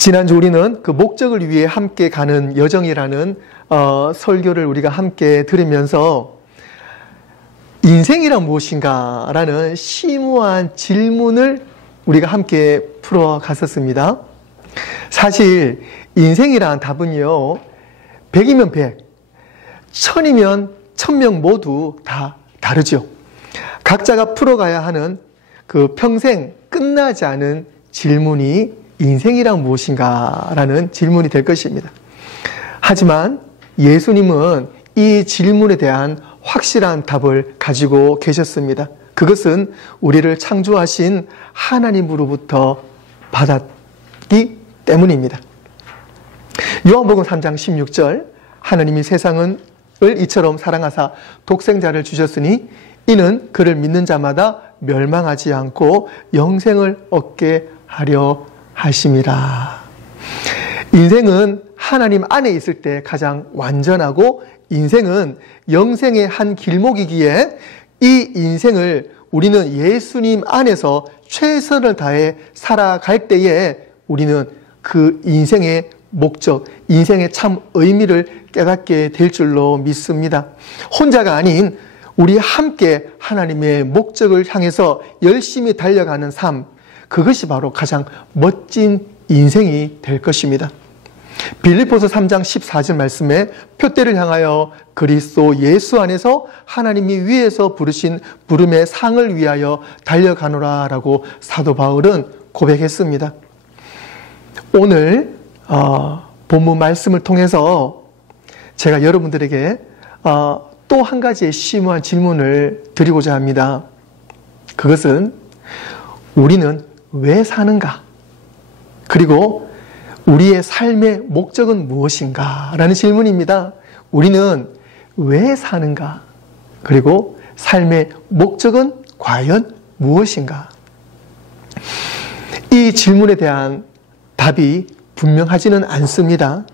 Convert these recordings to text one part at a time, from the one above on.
지난주 우리는 그 목적을 위해 함께 가는 여정이라는 설교를 우리가 함께 들으면서 인생이란 무엇인가 라는 심오한 질문을 우리가 함께 풀어갔었습니다. 사실 인생이란 답은요, 100이면 100, 1000이면 1000명 모두 다 다르죠. 각자가 풀어가야 하는 그 평생 끝나지 않은 질문이 인생이란 무엇인가 라는 질문이 될 것입니다. 하지만 예수님은 이 질문에 대한 확실한 답을 가지고 계셨습니다. 그것은 우리를 창조하신 하나님으로부터 받았기 때문입니다. 요한복음 3장 16절, 하나님이 세상을 이처럼 사랑하사 독생자를 주셨으니 이는 그를 믿는 자마다 멸망하지 않고 영생을 얻게 하려 하심이라. 인생은 하나님 안에 있을 때 가장 완전하고 인생은 영생의 한 길목이기에 이 인생을 우리는 예수님 안에서 최선을 다해 살아갈 때에 우리는 그 인생의 목적, 인생의 참 의미를 깨닫게 될 줄로 믿습니다. 혼자가 아닌 우리 함께 하나님의 목적을 향해서 열심히 달려가는 삶, 그것이 바로 가장 멋진 인생이 될 것입니다. 빌립보서 3장 14절 말씀에 표대를 향하여 그리스도 예수 안에서 하나님이 위에서 부르신 부름의 상을 위하여 달려가노라 라고 사도 바울은 고백했습니다. 오늘 본문 말씀을 통해서 제가 여러분들에게 또 한 가지의 심오한 질문을 드리고자 합니다. 그것은 우리는 왜 사는가? 그리고 우리의 삶의 목적은 무엇인가? 라는 질문입니다. 우리는 왜 사는가? 그리고 삶의 목적은 과연 무엇인가? 이 질문에 대한 답이 분명하지는 않습니다.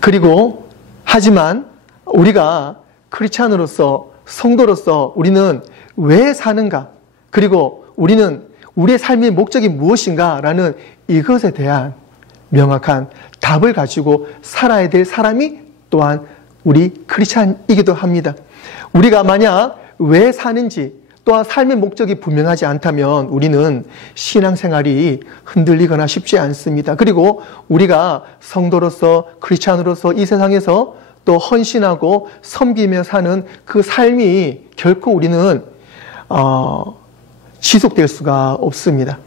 그리고 하지만 우리가 크리스찬으로서, 성도로서 우리는 왜 사는가? 그리고 우리는 우리의 삶의 목적이 무엇인가? 라는 이것에 대한 명확한 답을 가지고 살아야 될 사람이 또한 우리 크리스찬이기도 합니다. 우리가 만약 왜 사는지 또한 삶의 목적이 분명하지 않다면 우리는 신앙생활이 흔들리거나 쉽지 않습니다. 그리고 우리가 성도로서 크리스찬으로서 이 세상에서 또 헌신하고 섬기며 사는 그 삶이 결코 우리는 지속될 수가 없습니다.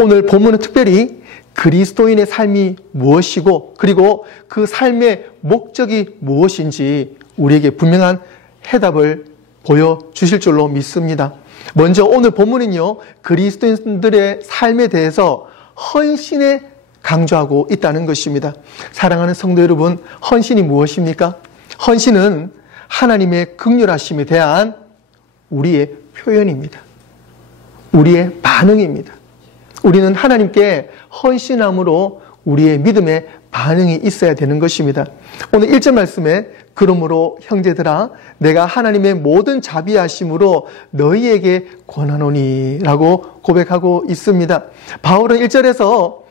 오늘 본문은 특별히 그리스도인의 삶이 무엇이고 그리고 그 삶의 목적이 무엇인지 우리에게 분명한 해답을 보여주실 줄로 믿습니다. 먼저 오늘 본문은요, 그리스도인들의 삶에 대해서 헌신에 강조하고 있다는 것입니다. 사랑하는 성도 여러분, 헌신이 무엇입니까? 헌신은 하나님의 긍휼하심에 대한 우리의 표현입니다. 우리의 반응입니다. 우리는 하나님께 헌신함으로 우리의 믿음의 반응이 있어야 되는 것입니다. 오늘 1절 말씀에 그러므로 형제들아 내가 하나님의 모든 자비하심으로 너희에게 권하노니 라고 고백하고 있습니다. 바울은 1절에서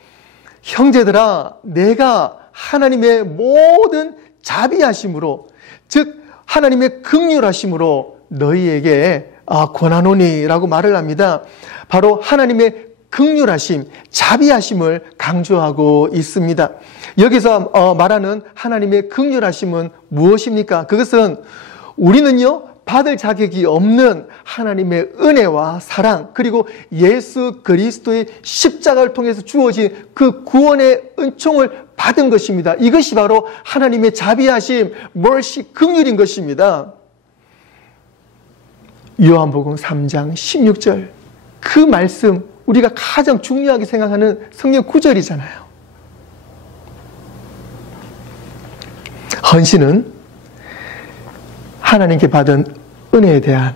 형제들아 내가 하나님의 모든 자비하심으로, 즉 하나님의 긍휼하심으로 너희에게 권하노니 라고 말을 합니다. 바로 하나님의 긍휼하심, 자비하심을 강조하고 있습니다. 여기서 말하는 하나님의 긍휼하심은 무엇입니까? 그것은 우리는요, 받을 자격이 없는 하나님의 은혜와 사랑, 그리고 예수 그리스도의 십자가를 통해서 주어진 그 구원의 은총을 받은 것입니다. 이것이 바로 하나님의 자비하심, mercy, 긍휼인 것입니다. 요한복음 3장 16절, 그 말씀, 우리가 가장 중요하게 생각하는 성경 구절이잖아요. 헌신은 하나님께 받은 은혜에 대한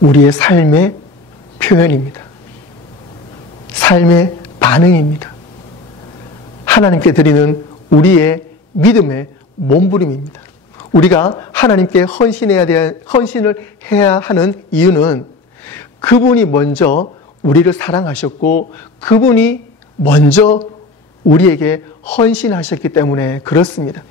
우리의 삶의 표현입니다. 삶의 반응입니다. 하나님께 드리는 우리의 믿음의 몸부림입니다. 우리가 하나님께 헌신을 해야 하는 이유는 그분이 먼저 우리를 사랑하셨고 그분이 먼저 우리에게 헌신하셨기 때문에 그렇습니다.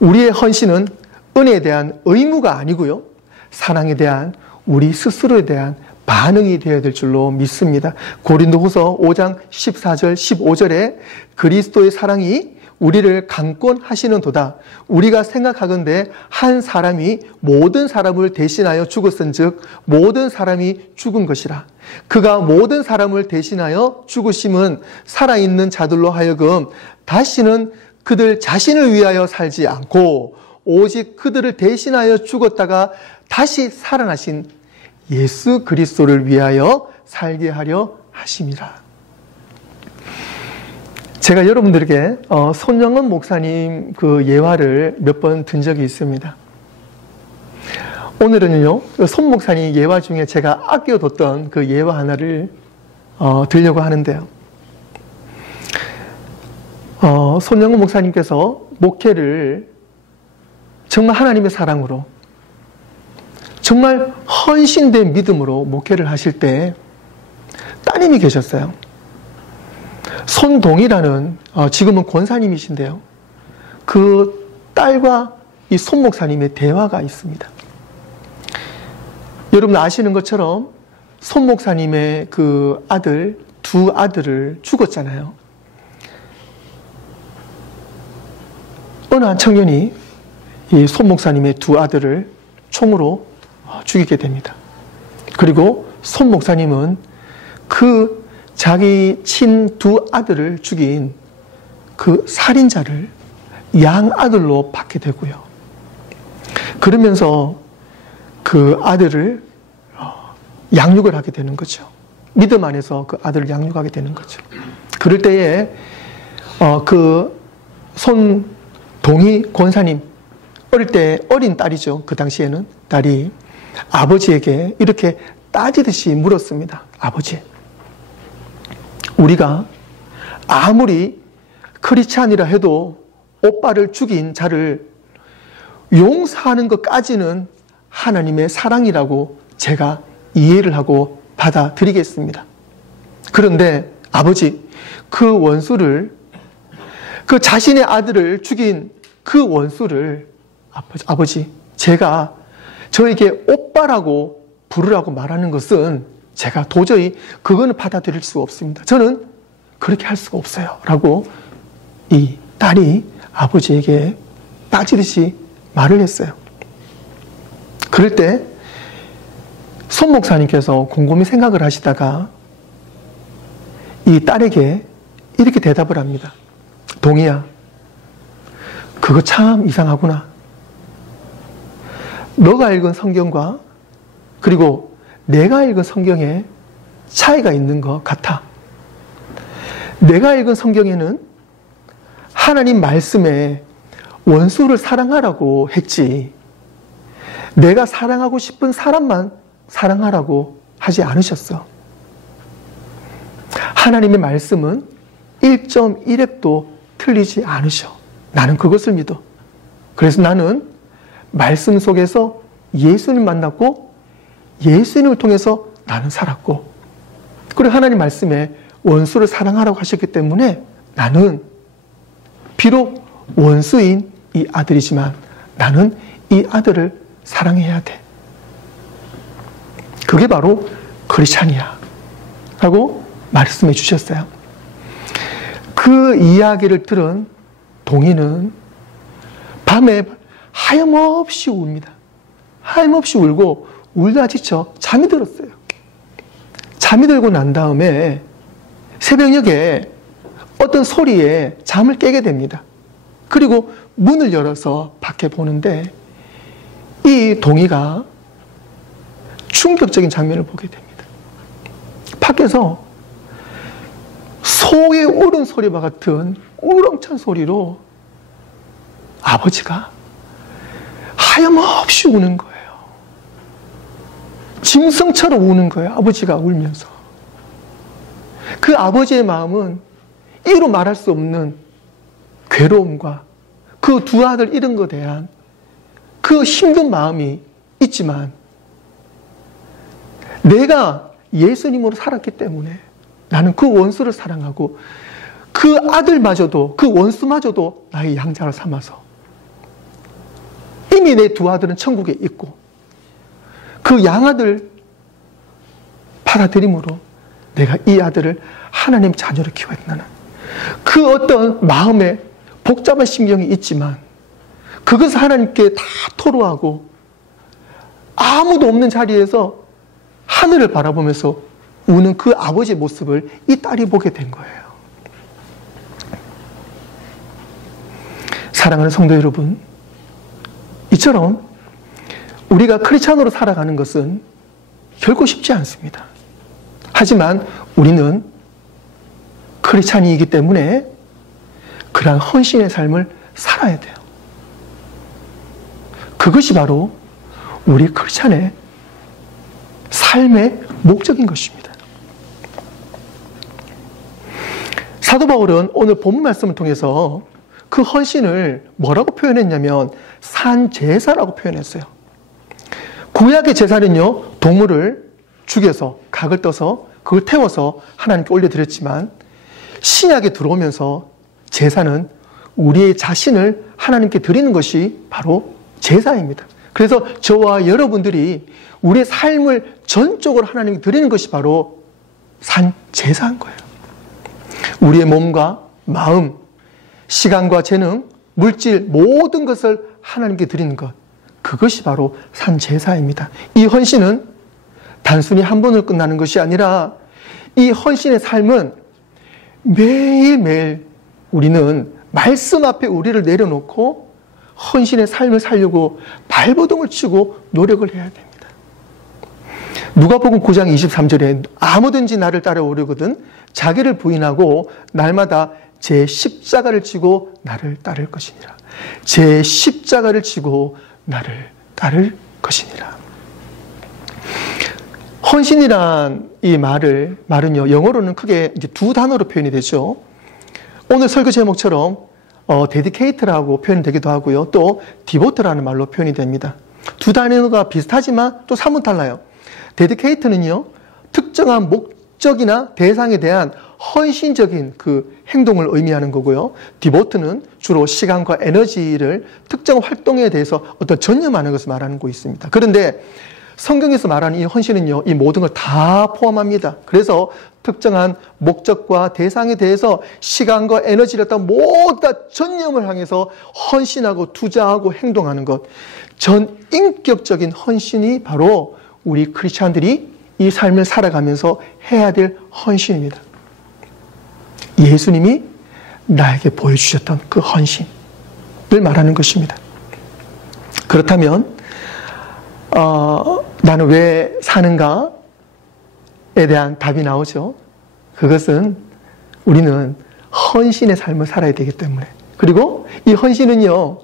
우리의 헌신은 은혜에 대한 의무가 아니고요. 사랑에 대한 우리 스스로에 대한 반응이 되어야 될 줄로 믿습니다. 고린도후서 5장 14절 15절에 그리스도의 사랑이 우리를 강권하시는 도다. 우리가 생각하건대 한 사람이 모든 사람을 대신하여 죽었은즉 모든 사람이 죽은 것이라. 그가 모든 사람을 대신하여 죽으심은 살아있는 자들로 하여금 다시는 그들 자신을 위하여 살지 않고 오직 그들을 대신하여 죽었다가 다시 살아나신 예수 그리스도를 위하여 살게 하려 하심이라. 제가 여러분들에게 손영은 목사님 그 예화를 몇 번 든 적이 있습니다. 오늘은요, 손 목사님 예화 중에 제가 아껴뒀던 그 예화 하나를 들려고 하는데요. 손영은 목사님께서 목회를 정말 하나님의 사랑으로 정말 헌신된 믿음으로 목회를 하실 때 따님이 계셨어요. 손동이라는 지금은 권사님이신데요. 그 딸과 이 손 목사님의 대화가 있습니다. 여러분 아시는 것처럼 손 목사님의 그 아들, 두 아들을 죽었잖아요. 어느 한 청년이 이 손 목사님의 두 아들을 총으로 죽이게 됩니다. 그리고 손 목사님은 그 자기 친 두 아들을 죽인 그 살인자를 양아들로 받게 되고요. 그러면서 그 아들을 양육을 하게 되는 거죠. 믿음 안에서 그 아들을 양육하게 되는 거죠. 그럴 때에 그 손동희 권사님 어릴 때 어린 딸이죠. 그 당시에는 딸이 아버지에게 이렇게 따지듯이 물었습니다. 아버지, 우리가 아무리 크리스찬이라 해도 오빠를 죽인 자를 용서하는 것까지는 하나님의 사랑이라고 제가 이해를 하고 받아들이겠습니다. 그런데 아버지, 그 원수를, 그 자신의 아들을 죽인 그 원수를 아버지, 제가 저에게 오빠라고 부르라고 말하는 것은 제가 도저히 그거는 받아들일 수 없습니다. 저는 그렇게 할 수가 없어요. 라고 이 딸이 아버지에게 따지듯이 말을 했어요. 그럴 때 손 목사님께서 곰곰이 생각을 하시다가 이 딸에게 이렇게 대답을 합니다. 동희야, 그거 참 이상하구나. 너가 읽은 성경과 그리고 내가 읽은 성경에 차이가 있는 것 같아. 내가 읽은 성경에는 하나님 말씀에 원수를 사랑하라고 했지, 내가 사랑하고 싶은 사람만 사랑하라고 하지 않으셨어. 하나님의 말씀은 1.1획도 틀리지 않으셔. 나는 그것을 믿어. 그래서 나는 말씀 속에서 예수님 만났고 예수님을 통해서 나는 살았고, 그리고 하나님 말씀에 원수를 사랑하라고 하셨기 때문에 나는 비록 원수인 이 아들이지만 나는 이 아들을 사랑해야 돼. 그게 바로 크리스찬이야 라고 말씀해 주셨어요. 그 이야기를 들은 동희는 밤에 하염없이 웁니다. 하염없이 울고 울다 지쳐 잠이 들었어요. 잠이 들고 난 다음에 새벽녘에 어떤 소리에 잠을 깨게 됩니다. 그리고 문을 열어서 밖에 보는데 이 동희가 충격적인 장면을 보게 됩니다. 밖에서 소의 울음소리와 같은 우렁찬 소리로 아버지가 하염없이 우는 거예요. 짐승처럼 우는 거예요. 아버지가 울면서. 그 아버지의 마음은 이로 말할 수 없는 괴로움과 그 두 아들 잃은 것에 대한 그 힘든 마음이 있지만 내가 예수님으로 살았기 때문에 나는 그 원수를 사랑하고 그 아들마저도, 그 원수마저도 나의 양자로 삼아서 이미 내 두 아들은 천국에 있고 그 양아들 받아들임으로 내가 이 아들을 하나님 자녀로 키워야 된다는 그 어떤 마음에 복잡한 심경이 있지만 그것을 하나님께 다 토로하고 아무도 없는 자리에서 하늘을 바라보면서 우는 그 아버지의 모습을 이 딸이 보게 된 거예요. 사랑하는 성도 여러분, 이처럼 우리가 크리스찬으로 살아가는 것은 결코 쉽지 않습니다. 하지만 우리는 크리스찬이기 때문에 그러한 헌신의 삶을 살아야 돼요. 그것이 바로 우리 크리스찬의 삶의 목적인 것입니다. 사도 바울은 오늘 본문 말씀을 통해서 그 헌신을 뭐라고 표현했냐면 산제사라고 표현했어요. 구약의 제사는요, 동물을 죽여서 각을 떠서 그걸 태워서 하나님께 올려드렸지만 신약에 들어오면서 제사는 우리의 자신을 하나님께 드리는 것이 바로 제사입니다. 그래서 저와 여러분들이 우리의 삶을 전적으로 하나님께 드리는 것이 바로 산제사인 거예요. 우리의 몸과 마음, 시간과 재능, 물질 모든 것을 하나님께 드리는 것, 그것이 바로 산제사입니다. 이 헌신은 단순히 한 번으로 끝나는 것이 아니라 이 헌신의 삶은 매일매일 우리는 말씀 앞에 우리를 내려놓고 헌신의 삶을 살려고 발버둥을 치고 노력을 해야 됩니다. 누가복음 9장 23절에 아무든지 나를 따라오려거든 자기를 부인하고 날마다 제 십자가를 지고 나를 따를 것이니라. 제 십자가를 지고 나를 따를 것이니라. 헌신이란 이 말은요, 영어로는 크게 이제 두 단어로 표현이 되죠. 오늘 설교 제목처럼 데디케이트라고 표현되기도 하고요. 또 디보트라는 말로 표현이 됩니다. 두 단어가 비슷하지만 또 사뭇 달라요. 데디케이트는요, 특정한 목적이나 대상에 대한 헌신적인 그 행동을 의미하는 거고요. 디보트는 주로 시간과 에너지를 특정 활동에 대해서 어떤 전념하는 것을 말하는 거 있습니다. 그런데 성경에서 말하는 이 헌신은요, 이 모든 걸 다 포함합니다. 그래서 특정한 목적과 대상에 대해서 시간과 에너지를 다 모두 다 전념을 향해서 헌신하고 투자하고 행동하는 것, 전인격적인 헌신이 바로 우리 크리스찬들이 이 삶을 살아가면서 해야 될 헌신입니다. 예수님이 나에게 보여주셨던 그 헌신을 말하는 것입니다. 그렇다면 나는 왜 사는가에 대한 답이 나오죠. 그것은 우리는 헌신의 삶을 살아야 되기 때문에, 그리고 이 헌신은요,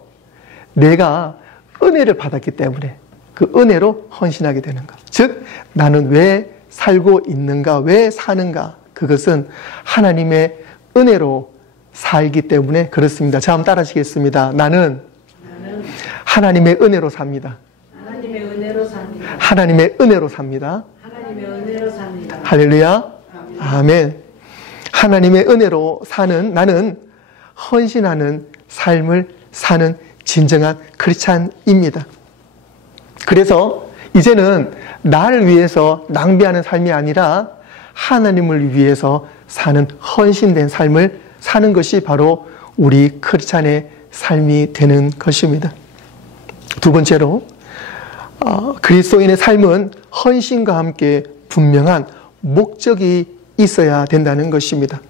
내가 은혜를 받았기 때문에 그 은혜로 헌신하게 되는 것. 즉 나는 왜 살고 있는가, 왜 사는가, 그것은 하나님의 은혜로 살기 때문에 그렇습니다. 자, 한번 따라하시겠습니다. 나는 하나님의 은혜로 삽니다. 하나님의 은혜로 삽니다. 하나님의 은혜로 삽니다. 하나님의 은혜로 삽니다. 할렐루야. 아멘. 하나님의 은혜로 사는 나는 헌신하는 삶을 사는 진정한 크리스찬입니다. 그래서 이제는 나를 위해서 낭비하는 삶이 아니라 하나님을 위해서 사는 헌신된 삶을 사는 것이 바로 우리 크리스찬의 삶이 되는 것입니다. 두 번째로 그리스도인의 삶은 헌신과 함께 분명한 목적이 있어야 된다는 것입니다.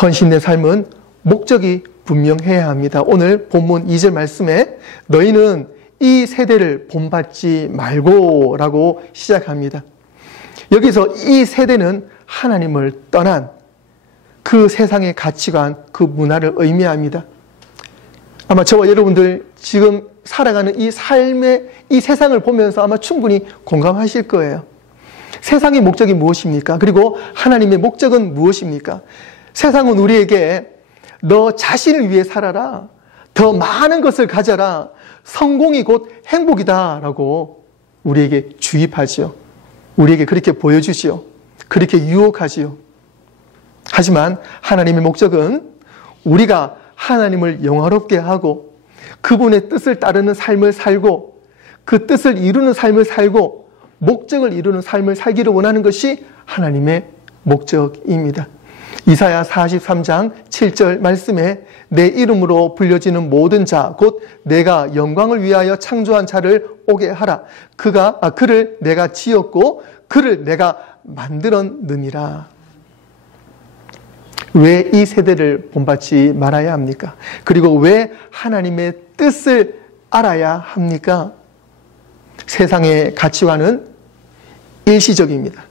헌신된 삶은 목적이 분명해야 합니다. 오늘 본문 2절 말씀에 너희는 이 세대를 본받지 말고 라고 시작합니다. 여기서 이 세대는 하나님을 떠난 그 세상의 가치관, 그 문화를 의미합니다. 아마 저와 여러분들 지금 살아가는 이 삶의 이 세상을 보면서 아마 충분히 공감하실 거예요. 세상의 목적이 무엇입니까? 그리고 하나님의 목적은 무엇입니까? 세상은 우리에게 너 자신을 위해 살아라, 더 많은 것을 가져라, 성공이 곧 행복이다 라고 우리에게 주입하지요. 우리에게 그렇게 보여주지요. 그렇게 유혹하지요. 하지만 하나님의 목적은 우리가 하나님을 영화롭게 하고 그분의 뜻을 따르는 삶을 살고 그 뜻을 이루는 삶을 살고 목적을 이루는 삶을 살기를 원하는 것이 하나님의 목적입니다. 이사야 43장 7절 말씀에 내 이름으로 불려지는 모든 자 곧 내가 영광을 위하여 창조한 자를 오게 하라. 그를 내가 지었고 그를 내가 만들었느니라. 왜 이 세대를 본받지 말아야 합니까? 그리고 왜 하나님의 뜻을 알아야 합니까? 세상의 가치관은 일시적입니다.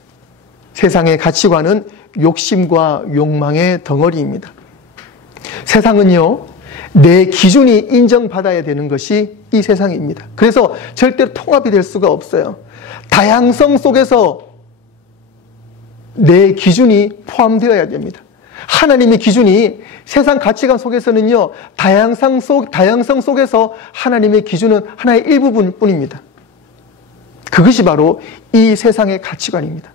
세상의 가치관은 욕심과 욕망의 덩어리입니다. 세상은요, 내 기준이 인정받아야 되는 것이 이 세상입니다. 그래서 절대로 통합이 될 수가 없어요. 다양성 속에서 내 기준이 포함되어야 됩니다. 하나님의 기준이 세상 가치관 속에서는요, 다양성 속에서 하나님의 기준은 하나의 일부분뿐입니다. 그것이 바로 이 세상의 가치관입니다.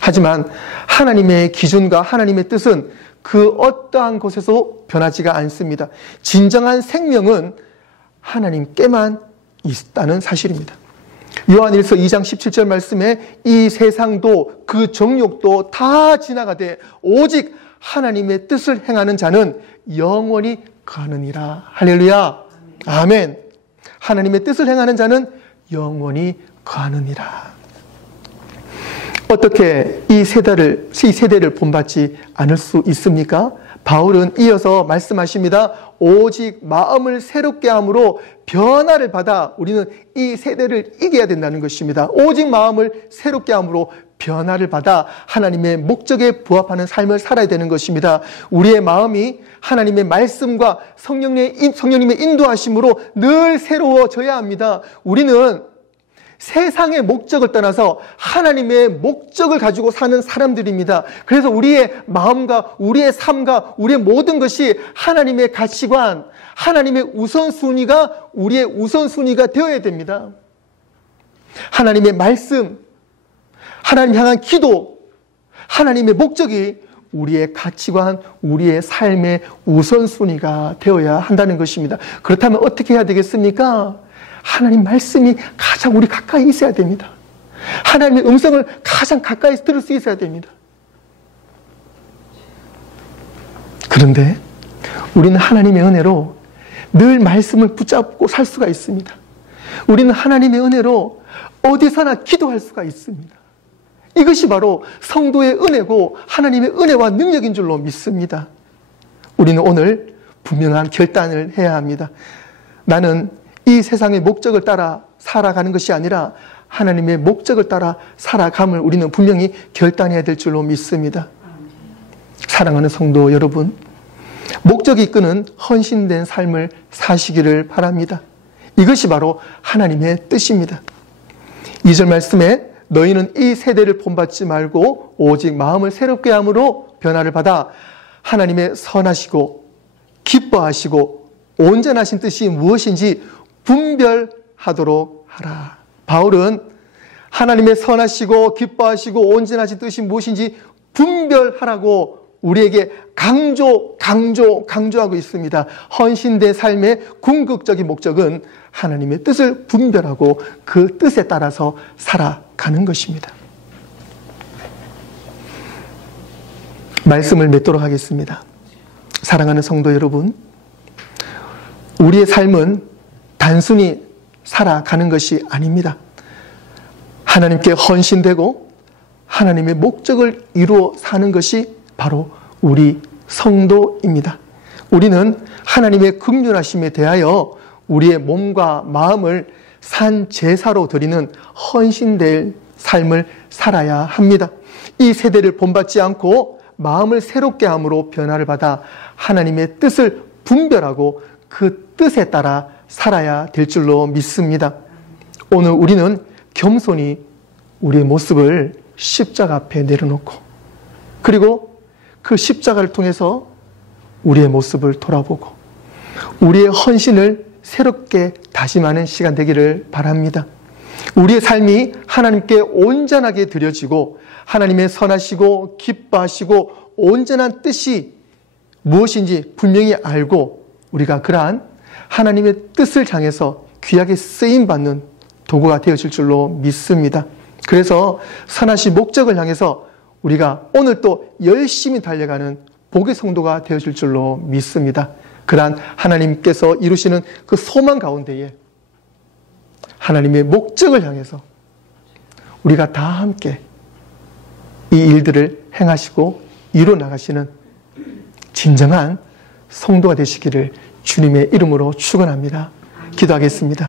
하지만 하나님의 기준과 하나님의 뜻은 그 어떠한 곳에서 변하지가 않습니다. 진정한 생명은 하나님께만 있다는 사실입니다. 요한일서 2장 17절 말씀에 이 세상도 그 정욕도 다 지나가되 오직 하나님의 뜻을 행하는 자는 영원히 거하느니라. 할렐루야. 아멘. 하나님의 뜻을 행하는 자는 영원히 거하느니라. 어떻게 이 세대를 본받지 않을 수 있습니까? 바울은 이어서 말씀하십니다. 오직 마음을 새롭게 함으로 변화를 받아 우리는 이 세대를 이겨야 된다는 것입니다. 오직 마음을 새롭게 함으로 변화를 받아 하나님의 목적에 부합하는 삶을 살아야 되는 것입니다. 우리의 마음이 하나님의 말씀과 성령님의 인도하심으로 늘 새로워져야 합니다. 우리는 세상의 목적을 떠나서 하나님의 목적을 가지고 사는 사람들입니다. 그래서 우리의 마음과 우리의 삶과 우리의 모든 것이 하나님의 가치관, 하나님의 우선순위가 우리의 우선순위가 되어야 됩니다. 하나님의 말씀, 하나님 향한 기도, 하나님의 목적이 우리의 가치관, 우리의 삶의 우선순위가 되어야 한다는 것입니다. 그렇다면 어떻게 해야 되겠습니까? 하나님 말씀이 가장 우리 가까이 있어야 됩니다. 하나님의 음성을 가장 가까이서 들을 수 있어야 됩니다. 그런데 우리는 하나님의 은혜로 늘 말씀을 붙잡고 살 수가 있습니다. 우리는 하나님의 은혜로 어디서나 기도할 수가 있습니다. 이것이 바로 성도의 은혜고 하나님의 은혜와 능력인 줄로 믿습니다. 우리는 오늘 분명한 결단을 해야 합니다. 나는 이 세상의 목적을 따라 살아가는 것이 아니라 하나님의 목적을 따라 살아감을 우리는 분명히 결단해야 될 줄로 믿습니다. 사랑하는 성도 여러분, 목적이 이끄는 헌신된 삶을 사시기를 바랍니다. 이것이 바로 하나님의 뜻입니다. 2절 말씀에 너희는 이 세대를 본받지 말고 오직 마음을 새롭게 함으로 변화를 받아 하나님의 선하시고 기뻐하시고 온전하신 뜻이 무엇인지 분별하도록 하라. 바울은 하나님의 선하시고 기뻐하시고 온전하신 뜻이 무엇인지 분별하라고 우리에게 강조하고 있습니다. 헌신된 삶의 궁극적인 목적은 하나님의 뜻을 분별하고 그 뜻에 따라서 살아가는 것입니다. 말씀을 맺도록 하겠습니다. 사랑하는 성도 여러분, 우리의 삶은 단순히 살아가는 것이 아닙니다. 하나님께 헌신되고 하나님의 목적을 이루어 사는 것이 바로 우리 성도입니다. 우리는 하나님의 긍휼하심에 대하여 우리의 몸과 마음을 산 제사로 드리는 헌신될 삶을 살아야 합니다. 이 세대를 본받지 않고 마음을 새롭게 함으로 변화를 받아 하나님의 뜻을 분별하고 그 뜻에 따라 살아야 될 줄로 믿습니다. 오늘 우리는 겸손히 우리의 모습을 십자가 앞에 내려놓고 그리고 그 십자가를 통해서 우리의 모습을 돌아보고 우리의 헌신을 새롭게 다짐하는 시간 되기를 바랍니다. 우리의 삶이 하나님께 온전하게 드려지고 하나님의 선하시고 기뻐하시고 온전한 뜻이 무엇인지 분명히 알고 우리가 그러한 하나님의 뜻을 향해서 귀하게 쓰임받는 도구가 되어질 줄로 믿습니다. 그래서 선하신 목적을 향해서 우리가 오늘 또 열심히 달려가는 복의 성도가 되어질 줄로 믿습니다. 그러한 하나님께서 이루시는 그 소망 가운데에 하나님의 목적을 향해서 우리가 다 함께 이 일들을 행하시고 이루어 나가시는 진정한 성도가 되시기를 주님의 이름으로 축원합니다. 기도하겠습니다.